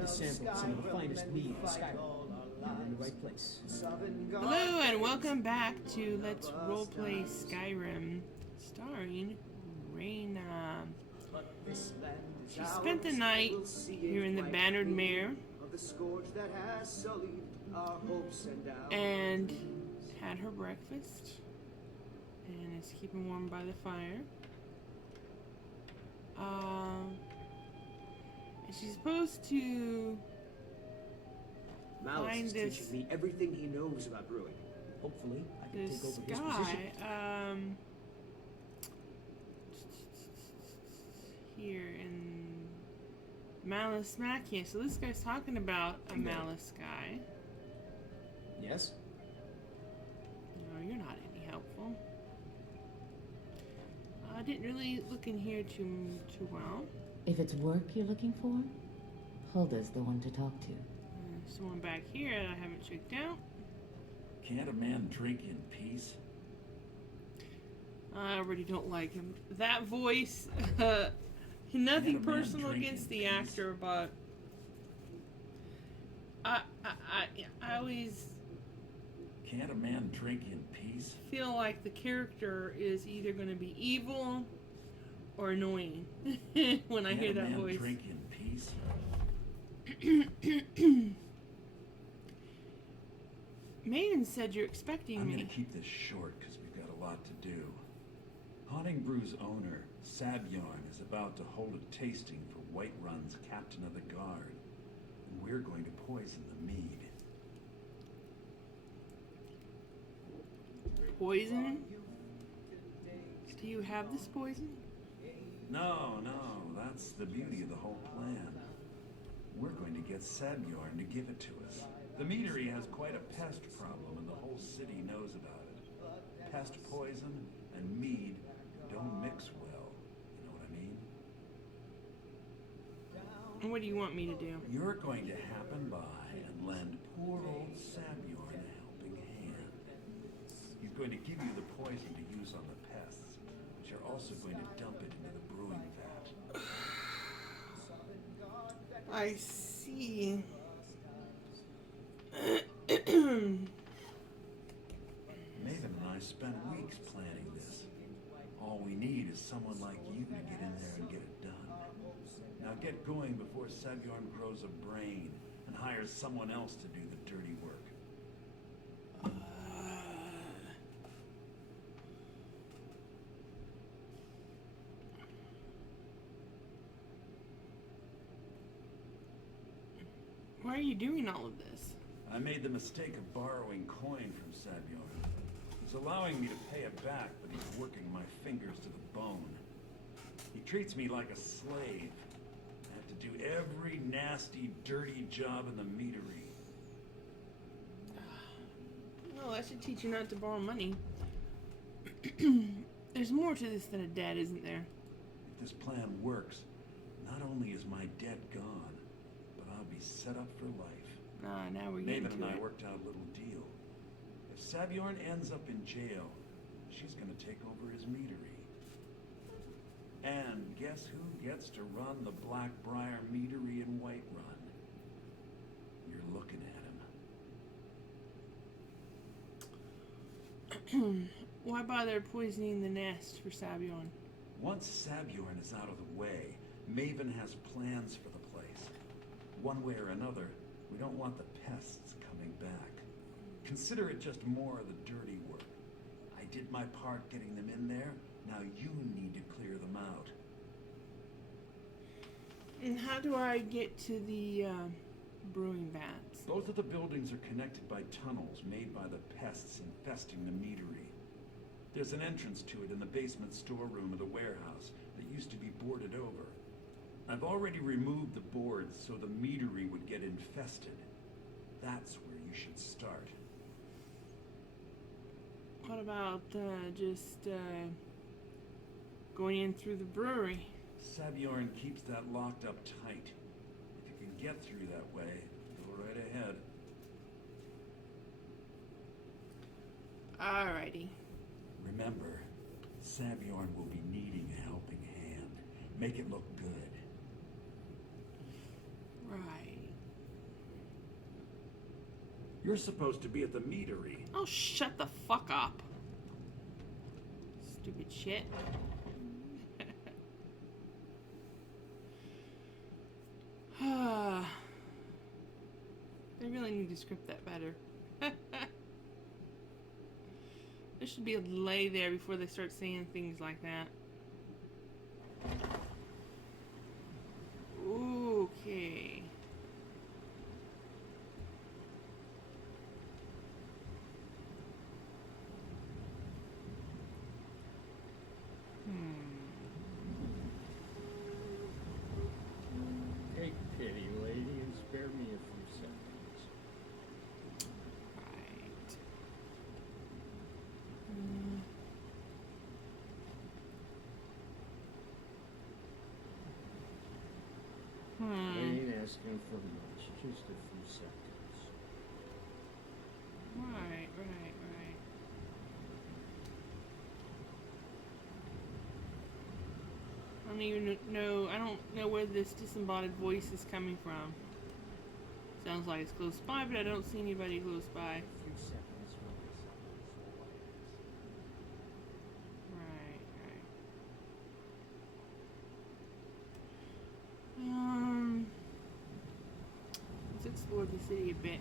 to sample some of the finest mead in Skyrim. You're in the right place. Hello and welcome back to Let's Roleplay Skyrim, starring Rayna. She spent the night here in the Bannered Mare and had her breakfast and is keeping warm by the fire. And she's supposed to Mallus find is this teaching me everything he knows about brewing. Hopefully, I can take over his position. Here in Mallus Macchia. So this guy's talking about a Mallus guy. Yes? No, you're not any helpful. I didn't really look in here too well. If it's work you're looking for, Hulda's the one to talk to. There's someone back here that I haven't checked out. Can't a man drink in peace? I already don't like him. That voice, nothing personal against the actor, but I always Can't a man drink in peace? feel like the character is either going to be evil or annoying when I hear that voice. Can't a man drink in peace? Maiden said you're expecting I'm me. going to keep this short because we've got a lot to do. Haunting Brew's owner, Sabjorn, is about to hold a tasting for Whiterun's captain of the guard, and we're going to poison the mead. Poison? Do you have this poison? No, that's the beauty of the whole plan. We're going to get Sabjorn to give it to us. The meadery has quite a pest problem, and the whole city knows about it. Pest poison and mead don't mix well. You know what I mean? And what do you want me to do? You're going to happen by and lend poor old Sabjorn a helping hand. He's going to give you the poison to use on the pests, but you're also going to dump it into the brewing vat. I see. Maven and I spent weeks planning this. All we need is someone like you to get in there and get it done. Now get going before Sabjorn grows a brain and hires someone else to do the dirty work. Why are you doing all of this? I made the mistake of borrowing coin from Sabjorn. He's allowing me to pay it back, but he's working my fingers to the bone. He treats me like a slave. I have to do every nasty, dirty job in the meadery. Well, I should teach you not to borrow money. There's more to this than a debt, isn't there? If this plan works, not only is my debt gone, but I'll be set up for life. Now we're getting Maven to and I it. worked out a little deal. If Sabjorn ends up in jail, she's going to take over his meadery. And guess who gets to run the Blackbriar meadery in Whiterun? You're looking at him. Why bother poisoning the nest for Sabjorn? Once Sabjorn is out of the way, Maven has plans for the place. One way or another, we don't want the pests coming back. Consider it just more of the dirty work. I did my part getting them in there. Now you need to clear them out. And how do I get to the brewing vats? Both of the buildings are connected by tunnels made by the pests infesting the meadery. There's an entrance to it in the basement storeroom of the warehouse that used to be boarded over. I've already removed the boards so the meadery would get infested. That's where you should start. What about just going in through the brewery? Sabjorn keeps that locked up tight. If you can get through that way, go right ahead. Alrighty. Remember, Sabjorn will be needing a helping hand. Make it look good. Right. You're supposed to be at the meadery. Oh, shut the fuck up. Stupid shit. They really need to script that better. There should be a delay there before they start saying things like that. Okay. Take pity, lady, and spare me a few seconds. Right. I ain't asking for much, just a few seconds. Right. I don't know where this disembodied voice is coming from. Sounds like it's close by, but I don't see anybody close by. A few seconds from this. Right. Let's explore the city a bit.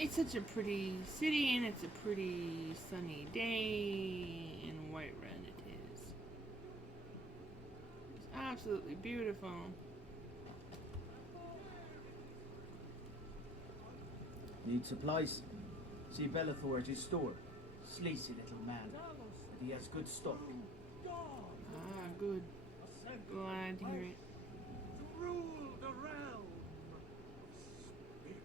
It's such a pretty city, and it's a pretty sunny day in Whiterun. It is. It's absolutely beautiful. Need supplies? See Bellathor at his store. Sleazy little man. But he has good stock. Ah, good. Glad to hear it. To rule the realm of spirit.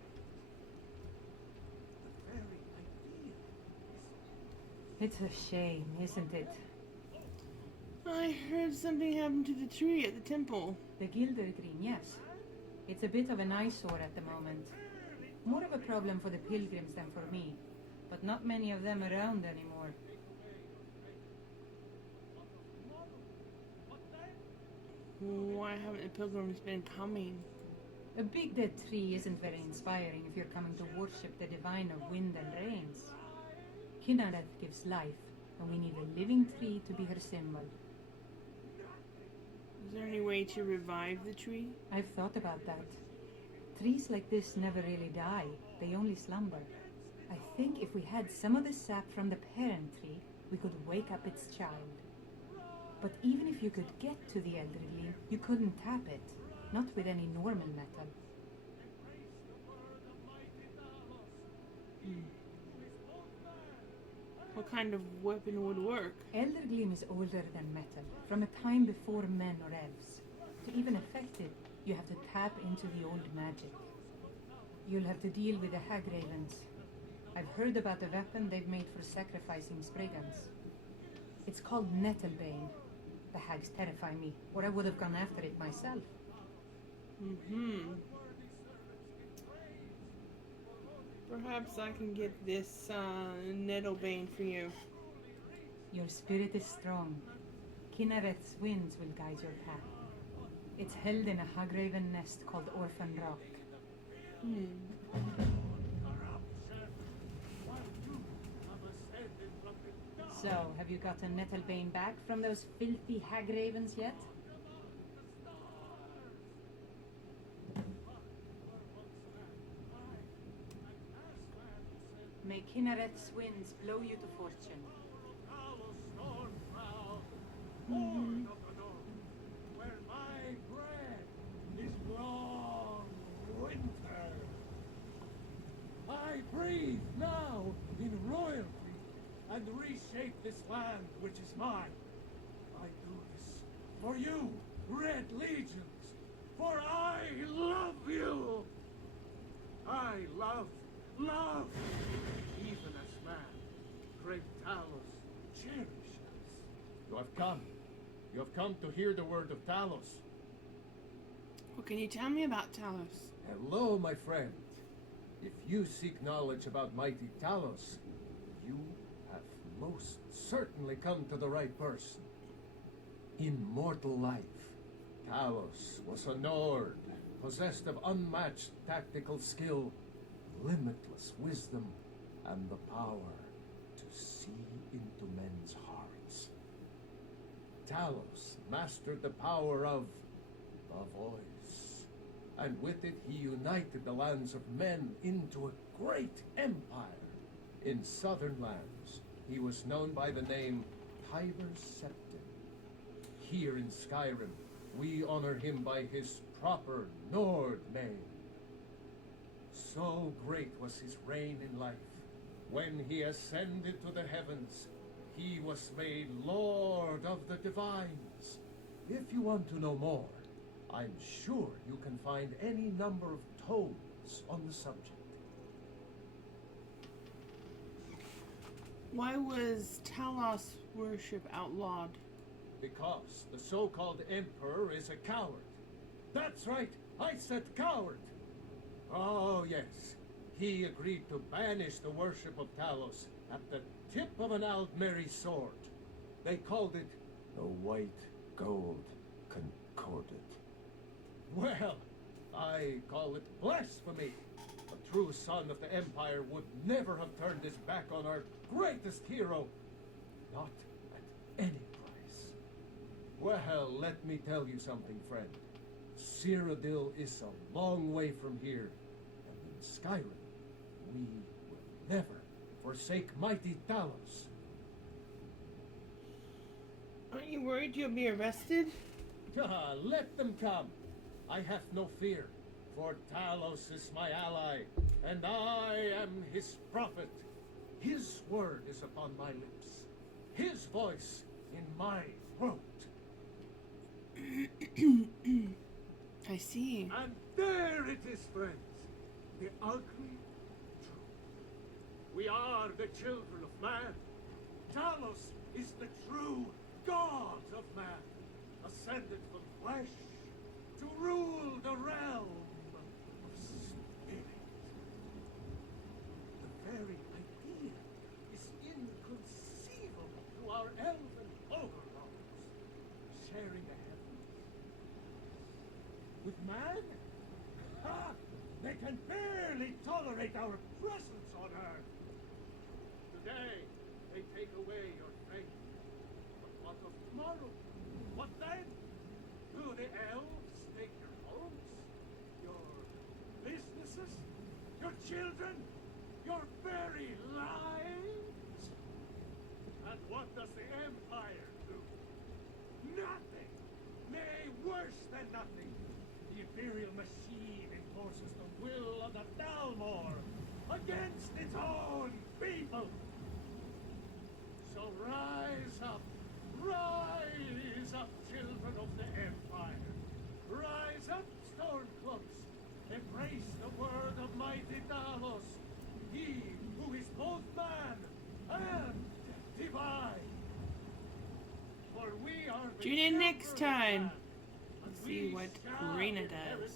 The very idea is It's a shame, isn't it? I heard something happened to the tree at the temple. The Gildergreen, yes. It's a bit of an eyesore at the moment. More of a problem for the pilgrims than for me, but not many of them around anymore. Why haven't the pilgrims been coming? A big dead tree isn't very inspiring if you're coming to worship the divine of wind and rains. Kinareth gives life, and we need a living tree to be her symbol. Is there any way to revive the tree? I've thought about that. Trees like this never really die, they only slumber. I think if we had some of the sap from the parent tree, we could wake up its child. But even if you could get to the elderly, you couldn't tap it, not with any normal metal. What kind of weapon would work? Eldergleam is older than metal, from a time before men or elves. To even affect it, you have to tap into the old magic. You'll have to deal with the hag ravens. I've heard about a weapon they've made for sacrificing Spriggans. It's called Nettlebane. The hags terrify me, or I would have gone after it myself. Perhaps I can get this Nettlebane for you. Your spirit is strong. Kinareth's winds will guide your path. It's held in a hagraven nest called Orphan Rock. So, have you gotten Nettlebane back from those filthy hagravens yet? May Kinareth's winds blow you to fortune. where my bread is long winter. I breathe now in royalty and reshape this land which is mine. I do this for you, Red Legions, for I love you. I love. Even as man, great Talos cherishes. You have come. You have come to hear the word of Talos. What can you tell me about Talos? Hello, my friend. If you seek knowledge about mighty Talos, you have most certainly come to the right person. In mortal life, Talos was a Nord, possessed of unmatched tactical skill, limitless wisdom, and the power to see into men's hearts. Talos mastered the power of the voice, and with it he united the lands of men into a great empire. In southern lands, he was known by the name Tiber Septim. Here in Skyrim, we honor him by his proper Nord name. So great was his reign in life. When he ascended to the heavens, he was made Lord of the Divines. If you want to know more, I'm sure you can find any number of tomes on the subject. Why was Talos worship outlawed? Because the so-called Emperor is a coward. That's right, I said coward. Oh yes, he agreed to banish the worship of Talos at the tip of an Aldmeri sword. They called it the White Gold Concordat. Well, I call it blasphemy. A true son of the Empire would never have turned his back on our greatest hero. Not at any price. Well, let me tell you something, friend. Cyrodiil is a long way from here. And in Skyrim, we will never forsake mighty Talos. Aren't you worried you'll be arrested? Let them come. I have no fear, for Talos is my ally, and I am his prophet. His word is upon my lips, his voice in my throat. I see. And there it is, friends. The ugly truth. We are the children of man. Talos is the true God of man, ascended from flesh to rule the realm of spirit. The very idea is inconceivable to our elven overlords, sharing a heaven with man? Ha! They can barely tolerate our presence on Earth. Today, they take away your faith. But what of tomorrow? What then? Do the elves take your homes? Your businesses? Your children? Your very lives? And what does the Empire do? Nothing! Nay, worse than nothing! The Imperial machine enforces the will of the Dalmor against its own people! So rise up, children of the Empire. Rise up, Stormcloaks. Embrace the word of mighty Talos, he who is both man and divine. For we are the Tune in next children of time man, to and see we what shall Rayna inherit does.